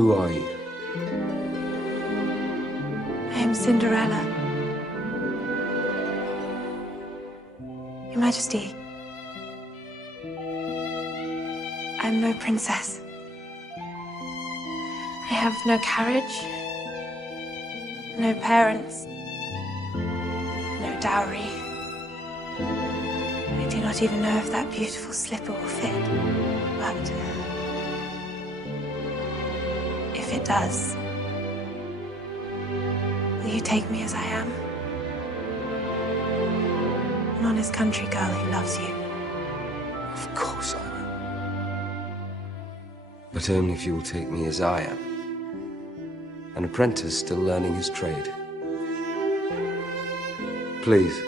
Who are you? I am Cinderella. Your Majesty, I am no princess. I have no carriage, no parents, no dowry. I do not even know if that beautiful slipper will fit, but if it does, will you take me as I am? An honest country girl who loves you. Of course I will. But only if you will take me as I am. An apprentice still learning his trade. Please.